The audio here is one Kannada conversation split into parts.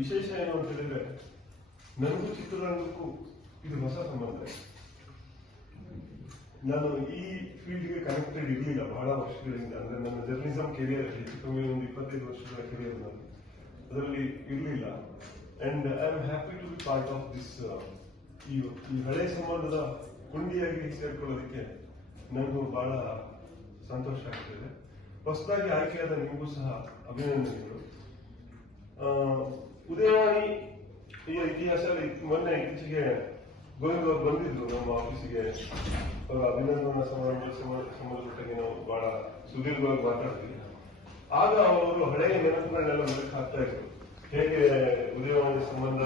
ವಿಶೇಷ ಏನು ಅಂತ ಹೇಳಿದ್ರೆ, ನನಗೂ ಚಿತ್ರರಂಗಕ್ಕೂ ಇದು ಹೊಸ ಸಂಬಂಧ ನಾನು ಈ ಫೀಲ್ಡ್ಗೆ ಕನೆಕ್ಟೆಡ್ ಇರಲಿಲ್ಲ ಬಹಳ ವರ್ಷಗಳಿಂದ. ಅಂದ್ರೆ ನನ್ನ ಜರ್ನಲಿಸಂ ಕೆರಿಯರ್ ಕಮ್ಮಿ ಒಂದು ಇಪ್ಪತ್ತೈದು ವರ್ಷಗಳ ಕೆರಿಯರ್ ನಾನು. ಅದರಲ್ಲಿ ಇರಲಿಲ್ಲ. And I am happy to be part of this ಈ ಈ ಹಳೆ ಸಂಬಂಧದ ಕುಂಡಿಯಾಗಿ ಸೇರ್ಕೊಳ್ಳೋದಕ್ಕೆ ನನಗೂ ಬಹಳ ಸಂತೋಷ ಆಗ್ತಿದೆ. ಹೊಸದಾಗಿ ಆಯ್ಕೆಯಾದ ನಿಮಗೂ ಸಹ ಅಭಿನಂದನೆಗಳು ಆ, ಉದಯವಾಣಿ ಈ ಇತಿಹಾಸ ಮೊನ್ನೆ ಇತ್ತೀಚೆಗೆ ಗೋವಿಂದ ಅವರು ಬಂದಿದ್ರು ನಮ್ಮ ಆಫೀಸಿಗೆ. ಅವರ ಅಭಿನಂದನಾ ಸಮಾರಂಭ ಸಮ- ಸಂಬಂಧಪಟ್ಟಾಗೆ ನಾವು ಬಹಳ ಸುದೀರ್ಘವಾಗಿ ಮಾತಾಡ್ತೀವಿ. ಆಗ ಅವರು ಹಳೆಯ ನೆನಪುಗಳನ್ನೆಲ್ಲ ಮೆಲುಕು ಹಾಕ್ತಾ ಇದ್ರು. ಹೇಗೆ ಉದಯವಾದ ಸಂಬಂಧ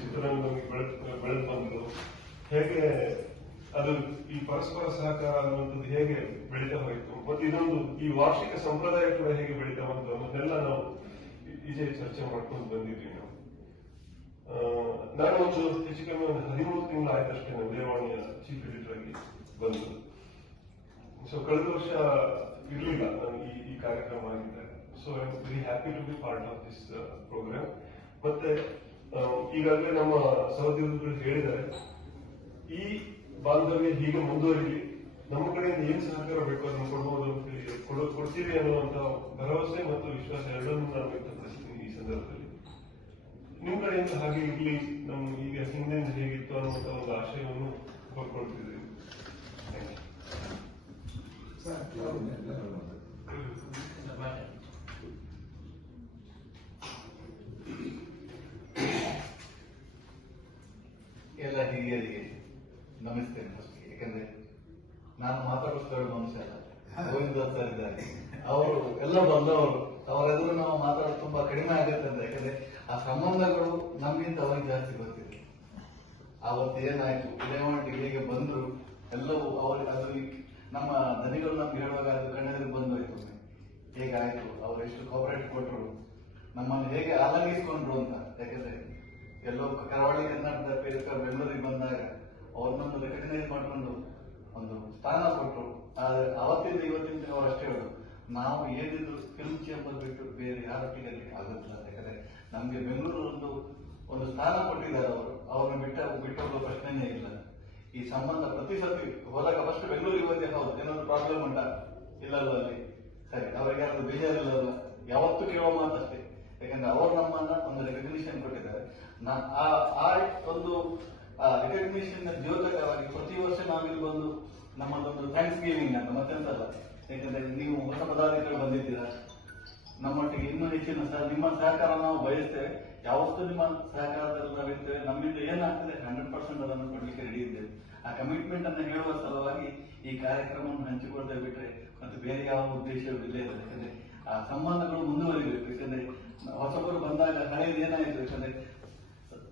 ಚಿತ್ರರಂಗದಲ್ಲಿ ಬೆಳೆದು ಬಂದ್ರು ಹೇಗೆ ಅದು ಈ ಪರಸ್ಪರ ಸಹಕಾರ ಅನ್ನುವಂಥದ್ದು ಹೇಗೆ ಬೆಳೀತಾ ಹೋಯಿತು. ಮತ್ತು ಇದೊಂದು ಈ ವಾರ್ಷಿಕ ಸಂಪ್ರದಾಯ ಕೂಡ ಹೇಗೆ ಬೆಳೀತಾ ಬಂತು ಅನ್ನೋದೆಲ್ಲ ನಾವು ಇದೇ ಚರ್ಚೆ ಮಾಡ್ಕೊಂಡು ಆ, ನಾನು ಒಂದು ಹೆಚ್ಚು ಕಮ್ಮಿ ಒಂದು ಹದಿಮೂರು ತಿಂಗಳು ಆಯ್ತಷ್ಟೇ ನಾನು ಉದಯವಾಣಿಯ ಚೀಫ್ ಎಡಿಟರ್ ಆಗಿ ಬಂದು ಸೊ ಕಳೆದ ವರ್ಷ ಇರಲಿಲ್ಲ ನಾನು ಈ ಈ ಕಾರ್ಯಕ್ರಮ ಆಗಿದ್ದೆ so I am happy to be part of this program ಮತ್ತೆ ಈಗಾಗಲೇ ನಮ್ಮ ಸಹೋದ್ಯೋಗಿಗಳು ಹೇಳಿದ್ದಾರೆ ಈ ಬಾಂಧವ್ಯ ಹೀಗೆ ಮುಂದುವರಿಲಿ ನಮ್ಮ ಕಡೆಯಿಂದ ಏನು ಸಹಕಾರ ಬೇಕು ಅದನ್ನು ಕೊಡಬಹುದು ಕೊಡ್ತೀವಿ ಅನ್ನುವಂತ ಭರವಸೆ ಮತ್ತು ವಿಶ್ವಾಸ ಎರಡನ್ನೂ ನಾನು ವ್ಯಕ್ತಪಡಿಸ್ತೀನಿ ಈ ಸಂದರ್ಭದಲ್ಲಿ ನಿಮ್ ಕಡೆಯಿಂದ ಹಾಗೆ ಇಲ್ಲಿ ನಾವು ಈಗ ಹಿಂದಿನ ಹೇಗಿತ್ತು ಅನ್ನುವಂತ ಒಂದು ಆಶಯವನ್ನು ಪಡ್ಕೊಳ್ತಿದ್ದೀವಿ. ಎಲ್ಲ ಹಿರಿಯರಿಗೆ ನಮಸ್ತೆ ಫಸ್ಟ್ ಯಾಕಂದ್ರೆ ನಾನು ಮಾತಾಡಿಸ್ತೇವೆ ಮನುಷ್ಯ ಅಲ್ಲ. ಗೋವಿಂದ ಸರ್ ಇದ್ದಾರೆ. ಅವರು, ಎಲ್ಲ ಬಂದವರು, ಅವರೆದುರು ನಾವು ಮಾತಾಡೋದು ತುಂಬಾ ಕಡಿಮೆ ಆಗುತ್ತೆ ಅಂತ. ಯಾಕಂದ್ರೆ ಆ ಸಂಬಂಧಗಳು ನಮ್ಗಿಂತ ಅವರಿಗೆ ಜಾಸ್ತಿ ಗೊತ್ತಿದೆ. ಅವತ್ತು ಏನಾಯ್ತು? ಉದಯವಾಣಿ ಡಿಗ್ರಿಗೆ ಬಂದ್ರು, ಎಲ್ಲವೂ ಅವ್ರಿಗೆ ಅದು ನಮ್ಮ ದನಿಗಳು ನಮ್ಗೆ ಹೇಳುವಾಗ ಅದು ಕಣ್ಣೆದುರು ಬಂದೋಯ್ತು. ಹೇಗಾಯ್ತು? ಅವ್ರು ಎಷ್ಟು ಕೋಪರೇಟ್ ಕೊಟ್ರು? ನಮ್ಮನ್ನು ಹೇಗೆ ಆಲಂಗಿಸ್ಕೊಂಡ್ರು ಅಂತ. ಯಾಕಂದ್ರೆ ಎಲ್ಲೋ ಕರಾವಳಿ ಕರ್ನಾಟಕದ ಪೇರಕ ಬೆಂಗಳೂರಿಗೆ ಬಂದಾಗ ಅವ್ರನ್ನೊಂದು ರೆಕಗ್ನೈಸ್ ಮಾಡ್ಕೊಂಡು ಒಂದು ಸ್ಥಾನ ಕೊಟ್ಟರು ಆದ್ರೆ ಅವತ್ತಿಂದ ಇವತ್ತಿಂದ ಅವ್ರು ನಾವು ಏನಿದ್ರು ಫಿಲ್ಮ್ ಚೇಂಬರ್ ಬಿಟ್ಟು ಬೇರೆ ಯಾರೊಟ್ಟಿಗೆ ಅಲ್ಲಿ ಆಗುತ್ತಿಲ್ಲ ಯಾಕಂದ್ರೆ ನಮ್ಗೆ ಬೆಂಗಳೂರು ಒಂದು ಒಂದು ಸ್ಥಾನ ಕೊಟ್ಟಿದ್ದಾರೆ ಅವರು. ಅವ್ರನ್ನ ಬಿಟ್ಟ ಬಿಟ್ಟು ಪ್ರಶ್ನೆನೇ ಇಲ್ಲ. ಈ ಸಂಬಂಧ ಪ್ರತಿ ಸತಿ ಹೋದಾಗ ಫಸ್ಟ್ ಬೆಂಗಳೂರಿಗೆ ಹೋದೆ ಹೌದು, ಏನಾದ್ರು ಪ್ರಾಬ್ಲಮ್ ಉಂಟಾ? ಇಲ್ಲಲ್ಲ ಅಲ್ಲಿ? ಸರಿ, ಅವರಿಗೆ ಯಾರು ಬೇಜಾರಿಲ್ಲಲ್ಲ ಯಾವತ್ತೂ ಕೇಳೋ ಮಾತಷ್ಟೇ ಯಾಕಂದ್ರೆ ಅವರು ನಮ್ಮನ್ನ ಒಂದು ರೆಕಗ್ನಿಷನ್ ಕೊಟ್ಟಿದ್ದಾರೆ. ಆ ಆ ಒಂದು ರೆಕಗ್ನಿಷನ್ ದ್ಯೋತಕವಾಗಿ ಪ್ರತಿ ವರ್ಷ ನಾವಿಲ್ಲಿ ಬಂದು ನಮ್ಮದೊಂದು ಥ್ಯಾಂಕ್ಸ್ ಗಿವಿಂಗ್ ಅಂತ ಮತ್ತೆಂತಲ್ಲ? ಯಾಕಂದ್ರೆ ನೀವು ಹೊಸ ಪದಾಧಿಕಾರಿಗಳು ಬಂದಿದ್ದೀರಾ? ನಮ್ಮೊಟ್ಟಿಗೆ ಇನ್ನೂ ಹೆಚ್ಚಿನ ಸಹ, ನಿಮ್ಮ ಸಹಕಾರ ನಾವು ಬಯಸ್ತೇವೆ. ಯಾವತ್ತೂ ನಿಮ್ಮ ಸಹಕಾರದಲ್ಲಿ ನಾವಿರ್ತೇವೆ ನಮ್ಮಿಂದ ಏನಾಗ್ತದೆ? ಹಂಡ್ರೆಡ್ ಪರ್ಸೆಂಟ್ ಅದನ್ನು ಕೊಡ್ಲಿಕ್ಕೆ ರೆಡಿ ಇದ್ದೇವೆ. ಆ ಕಮಿಟ್ಮೆಂಟ್ ಅನ್ನು ಹೇಳುವ ಸಲುವಾಗಿ ಈ ಕಾರ್ಯಕ್ರಮವನ್ನು ಹಂಚಿಕೊಳ್ತಾ ಬಿಟ್ರೆ ಮತ್ತು ಬೇರೆ ಯಾವ ಉದ್ದೇಶವೂ ಇಲ್ಲೇ ಇದೆ ಯಾಕಂದ್ರೆ ಆ ಸಂಬಂಧಗಳು ಮುಂದುವರಿಬೇಕು. ಯಾಕಂದ್ರೆ ಹೊಸಬರು ಬಂದಾಗ ಹಳೆಯದು ಏನಾಯ್ತು? ಯಾಕಂದ್ರೆ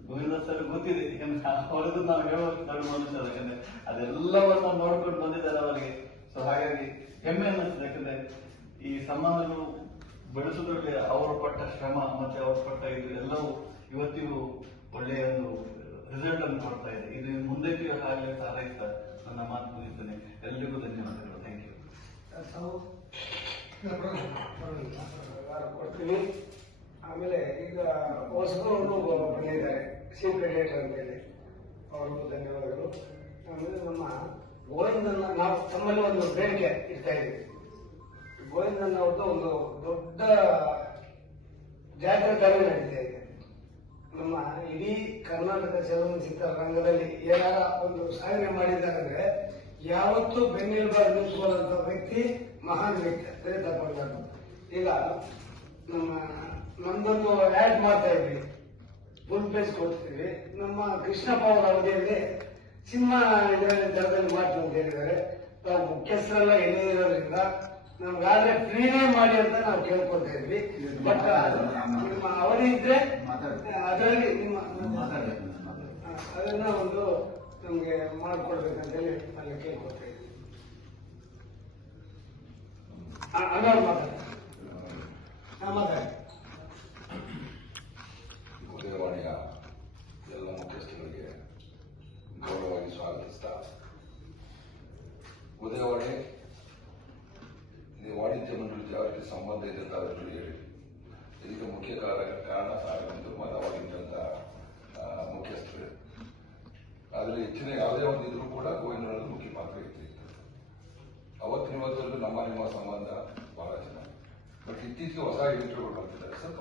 ಗೋವಿಂದ ಸರ್ ಗೊತ್ತಿದೆ. ಯಾಕಂದ್ರೆ ಅವರದ್ದು ನಾವು ಹೇಳೋದು ಕಡಿಮೆ ಮನುಷ್ಯರು ಯಾಕಂದ್ರೆ ಅದೆಲ್ಲವನ್ನ ನೋಡ್ಕೊಂಡು ಬಂದಿದ್ದಾರೆ. ಹಾಗಾಗಿ ಹೆಮ್ಮೆ ಅನ್ನಿಸ್ತದೆ ಯಾಕಂದ್ರೆ ಈ ಸಂಬಂಧಗಳು ಬೆಳೆಸೋದ್ರಲ್ಲಿ ಅವರು ಪಟ್ಟ ಶ್ರಮ ಮತ್ತೆ ಅವರು ಪಟ್ಟ ಇದು ಎಲ್ಲವೂ ಇವತ್ತಿಗೂ ಒಳ್ಳೆಯ ಒಂದು ರಿಸಲ್ಟ್ ಅನ್ನು ಕೊಡ್ತಾ ಇದೆ. ಇದು ಮುಂದಕ್ಕೆ ಹಾಗೆ ಹಾರೈಸ್ತಾ ನನ್ನ ಮಾತು ಮುಗಿಸ್ತೇನೆ. ಎಲ್ಲರಿಗೂ ಧನ್ಯವಾದಗಳು. ಥ್ಯಾಂಕ್ ಯು ಆಮೇಲೆ ಈಗ ಹೊಸಬರು ಬಂದಿದ್ದಾರೆ. ಚೀಫ್ ಅಂತ ಅಂತೇಳಿ. ಅವ್ರಿಗೂ ಧನ್ಯವಾದಗಳು. ಆಮೇಲೆ ನಮ್ಮ ಗೋವಿಂದನ್ನ ನಾವು ತಮ್ಮಲ್ಲಿ ಒಂದು ಬೇಡಿಕೆ ಇಡ್ತಾ ಇದ್ದೀವಿ. ಗೋವಿಂದನ್ ಅವ್ರದ್ದು ಒಂದು ದೊಡ್ಡ ಜಾತ್ರೆ ತರ ನಡೀತಾ ಇದೆ. ನಮ್ಮ ಇಡೀ ಕರ್ನಾಟಕ ಚಲನಚಿತ್ರ ರಂಗದಲ್ಲಿ ಏನಾರ ಒಂದು ಸಾಧನೆ ಮಾಡಿದ್ದಾರೆ ಯಾವತ್ತೂ ಬೆನ್ನೆಲುಬಾಗಿ ನಿಂತ್ಕೊಳ್ಳುವಂತ ವ್ಯಕ್ತಿ ಮಹಾನ್ ವ್ಯಕ್ತಿ ತಗೊಳ್ಬಾರ್ದು ಈಗ ನಮ್ಮ ನಮ್ದೊಂದು ಆಡ್ ಮಾಡ್ತಾ ಇದ್ವಿ. ಫುಲ್ ಪ್ಲೇಸ್ ಕೊಡ್ತೀವಿ ನಮ್ಮ ಕೃಷ್ಣಪ್ಪ ಅವರ ಅವಧಿಯಲ್ಲಿ ಸಿನಿಮಾ ಇದರಲ್ಲಿ ದರದಲ್ಲಿ ಮಾಡ್ತೀವಿ ಅಂತ ಹೇಳಿದ್ದಾರೆ ನಾವು ಮುಖ್ಯಸ್ಥರೆಲ್ಲ ಎಣ್ಣೆ ಇರೋದ್ರಿಂದ ನಮ್ಗಾದ್ರೆ ಫ್ರೀನೇ ಮಾಡಿ ಅಂತ ನಾವು ಕೇಳ್ಕೊತಾ ಇದ್ವಿ. ಬಟ್ ನಿಮ್ಮ ಅವಧಿ ಇದ್ರೆ ಅದರಲ್ಲಿ ನಿಮ್ಮ ಅದನ್ನ ಒಂದು ನಮ್ಗೆ ಮಾಡ್ಕೊಡ್ಬೇಕಂತ ಹೇಳಿ ಅಲ್ಲಿ ಕೇಳ್ಕೊತಾ ಇದ್ವಿ. ಅನ್ನೋರು ಮಾತಾಡ. ಮಾತಾಡಿ. ಮಂಡಳಿ ಯಾವ ಸಂಬಂಧ ಇದೆ ಅಂತ ಹೇಳಿ. ಇದಕ್ಕೆ ಮುಖ್ಯ ಕಾರಣ ಮತ್ತು ಅವಾಗಿದ್ದಂಥ ಮುಖ್ಯಸ್ಥರು. ಆದರೆ ಹೆಚ್ಚಿನ ಯಾವುದೇ ಒಂದು ಇದ್ರೂ ಕೂಡ ಗೋವಿಂದರಾಜ್ ಮುಖ್ಯ ಪಾತ್ರ ಇರ್ತದೆ ಅವತ್ತಿನ ಇವತ್ತಲ್ಲೂ ನಮ್ಮ ನಿಮ್ಮ ಸಂಬಂಧ ಬಹಳ ಚೆನ್ನಾಗಿ ಬಟ್ ಇತ್ತೀಚೆಗೆ ಹೊಸ ಇಂಟರ್ವ್ಯೂ ಬರ್ತಿದ್ದಾರೆ. ಸ್ವಲ್ಪ